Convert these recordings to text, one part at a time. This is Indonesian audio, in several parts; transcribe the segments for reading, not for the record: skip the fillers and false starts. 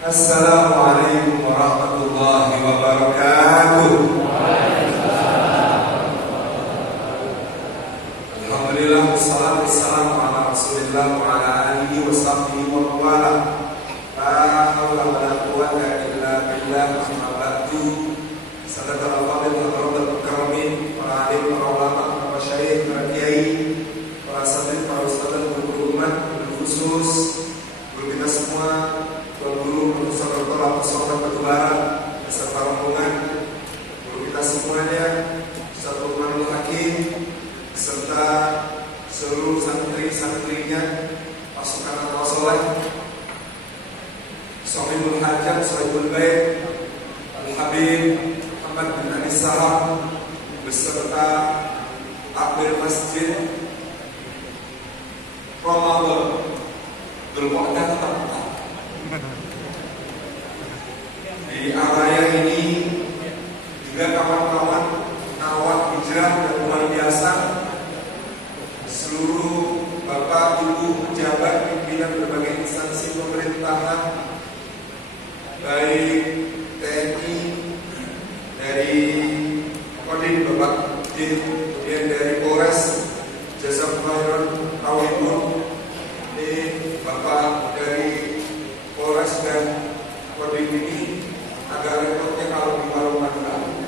Assalamualaikum warahmatullahi wabarakatuh. Alhamdulillah, wassalatu wassalamu ala Rasulillah wa ala alihi wa sahbihi wa mawala. La haula wa la quwwata illa billah. Amma ba'du. Saudara fadhil hadirin mukarramin, para alim, para ulama, para masyayikh, para kiai, para asatidz, para ustadzah, guru umat, khusus guru kita semua, guru Profesor Dr. Abdussalam Batubara beserta rombongan, guru kita semuanya, Ustaz Luqmanul Hakim serta seluruh santri-santrinya, pasukan amal soleh, Sohibul Hajat, Sohibul Bait, Al-Habib Muhammad bin Ali Sahab beserta takbir masjid Ramadan Dzulqa'dah tetap di area ini. Juga kawan-kawan awak hijrah yang luar biasa, seluruh bapak ibu pejabat pimpinan berbagai instansi pemerintahan, baik TNI, dari Kodim Bapak Din, kemudian dari Polres, Jazakumullah khairan, Bapak dari Polres dan Kodim ini agak repotnya kalau di warung makan.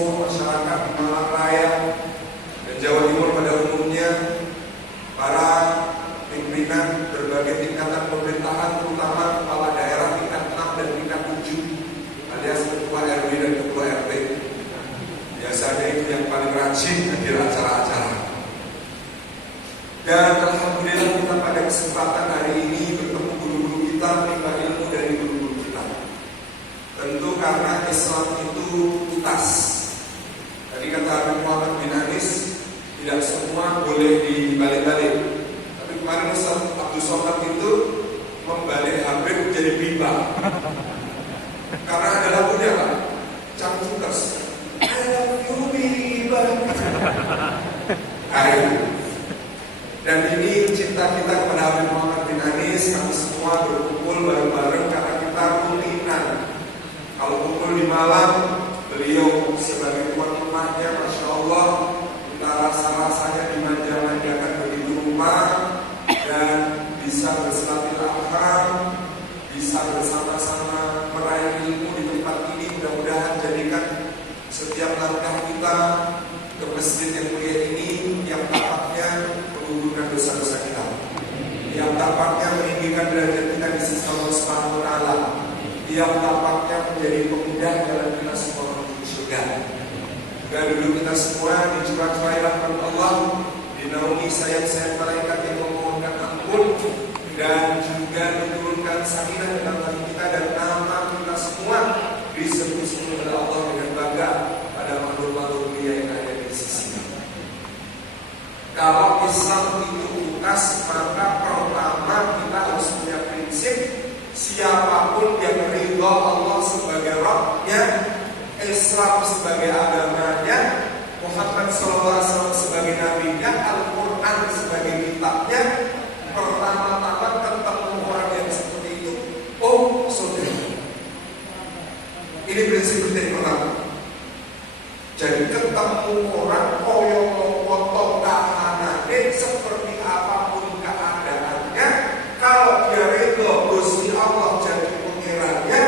semua masyarakat di Malang Raya dan Jawa Timur pada umumnya, para pimpinan berbagai tingkatan pemerintahan, terutama kepala daerah tingkat 6 dan tingkat 7, alias ketua RW dan ketua RT. Biasanya itu yang paling rajin hadir acara-acara. Dan alhamdulillah kita pada kesempatan hari ini bertemu guru-guru kita, menimba ilmu dari guru-guru kita. Tentu karena Islam itu tuntas. Tadi kata Habib Muhammad bin Anis, tidak semua boleh dibalik-balik. Tapi kemarin Ustaz Abdul Somad itu membalik Habib jadi bimba. Karena ada lagunya Pak, Cangcutas, I love you bimba. Dan ini cinta kita kepada Habib Muhammad bin Anis. Kami semua berkumpul bareng-bareng karena kita rutinan. Kalau kumpul di Malang, beliau sebagai tuan rumahnya, Masya Allah, kita rasa-rasanya dimanja-manjakan begitu rumah. Dan bisa bersilaturahim, bisa bersama-sama meraih ilmu di tempat ini. Mudah-mudahan jadikan setiap langkah kita ke masjid yang mulia ini yang tampaknya menggugurkan dosa-dosa kita, yang tampaknya meninggikan derajat kita di sisi Allah Subhanahu wa Ta'ala, yang tampaknya menjadi pemudah jalan kita semua menuju surga. Dan dulu kita semua dicurah-curahi rahmat Allah, dinaungi sayang-sayang malaikat yang memohonkan ampun, dan juga diturunkan sakinah dalam hati kita, dan nama kita semua disebut-sebut oleh Allah dengan bangga pada makhluk-makhluk Dia yang ada di sisinya. Kalau Islam itu tuntas, maka pertama kita harus punya prinsip, siapapun yang ridho Allah sebagai Rabbnya, Islam sebagai agamanya, Muhammad SAW sebagai nabinya, Al-Quran sebagai kitabnya, pertama-tama ketemu orang yang seperti itu, oh saudara. Ini prinsip penting pertama. Jadi ketemu orang koyo potong kahanane seperti apapun keadaannya, kalau dia ridho Gusti Allah jadi pengirannya,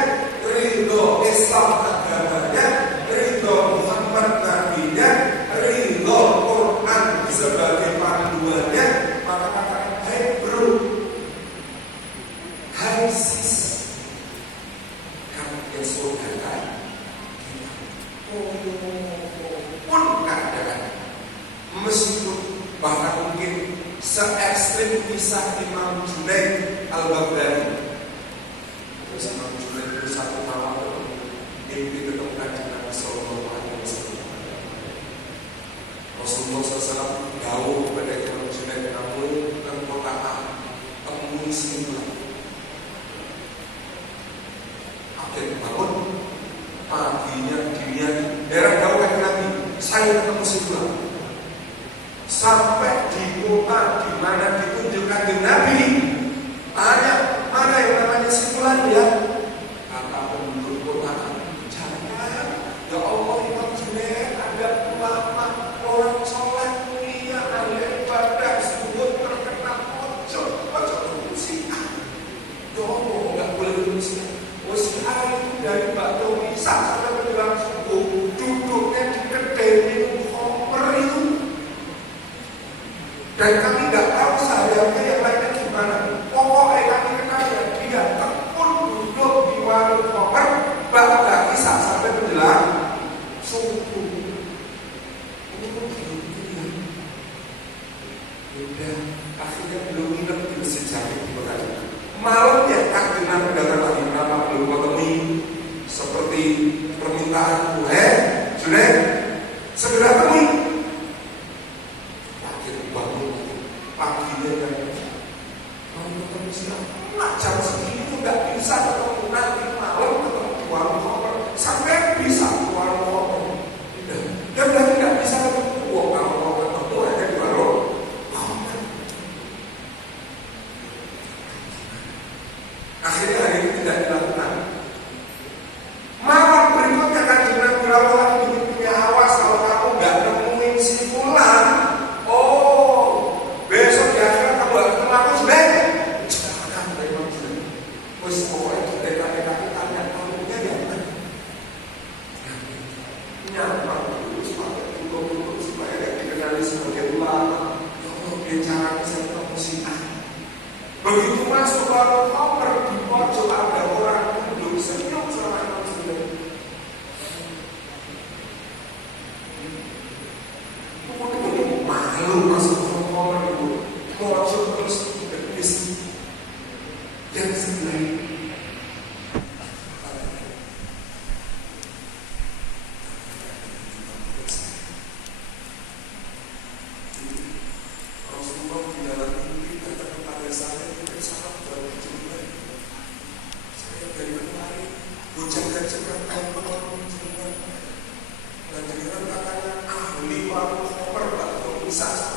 ridho Islam agamanya, ridho Muhammad nabinya, ridho Quran sebagai panduannya, maka katakan, hai bro, hai sis, kamu yang saudara pun keadaan, meskipun bahkan mungkin se-ekstrim kisah Imam Junaid Al-Baghdadi. Terus Imam Junaid itu satu malam mimpi ketemu Nabi Sallallahu Alaihi Wasallam. Rasulullah SAW jauh kepada Imam Junaid, namun engkau temui simpulan. Akhirnya bangun, paginya dilihat daerah jauh kan Nabi, saya ketemu simpulan. Sampai di kota di mana ditunjukkan ke Nabi, tanya mana yang namanya simpulan ya? Kata penduduk kota, jangan, ya Allah Imam Junaid ada ulama, orang soleh mulia, ahli ibadah, sebut terkenal, ojo korupsi. Ya Allah nggak boleh korupsi. Usia itu dari Batu Bisa sampai menjelang subuh, duduknya di kedai minum koper itu. Dan kami nggak tahu sehariannya yang lainnya gimana. Pokoknya kami kenal ya, dia tekun duduk di warung koper Batu Bisa sampai menjelang subuh. Ini kok gitu ya? Udah, akhirnya belum nginep di Masjid Jami di kota ini. Malam ya dengan datang lagi, nama belum ketemu seperti permintaan gue, Junaid segera temui. Akhirnya bangun paginya kan, mau ketemu siapa? Jam segini tuh nggak bisa ketemu, nanti malam ketemu di warung koper, sampai bisa di warung koper. Dan nanti nggak bisa ketemu, kalau mau ketemu aja di warung koper. Akhirnya hari ini tidak dilakukan. Malam berikutnya kan Nabi Rawat punya awas kalau kamu nggak nemu tadi sebagai ulama, ya Allah, caranya saya ketemu si A. Begitu masuk ke koper di pojok ada orang duduk senyum sama Imam Syafi'i. Kemudian malu masuk ke koper itu, pojok terus habis yang sebelah. Bisa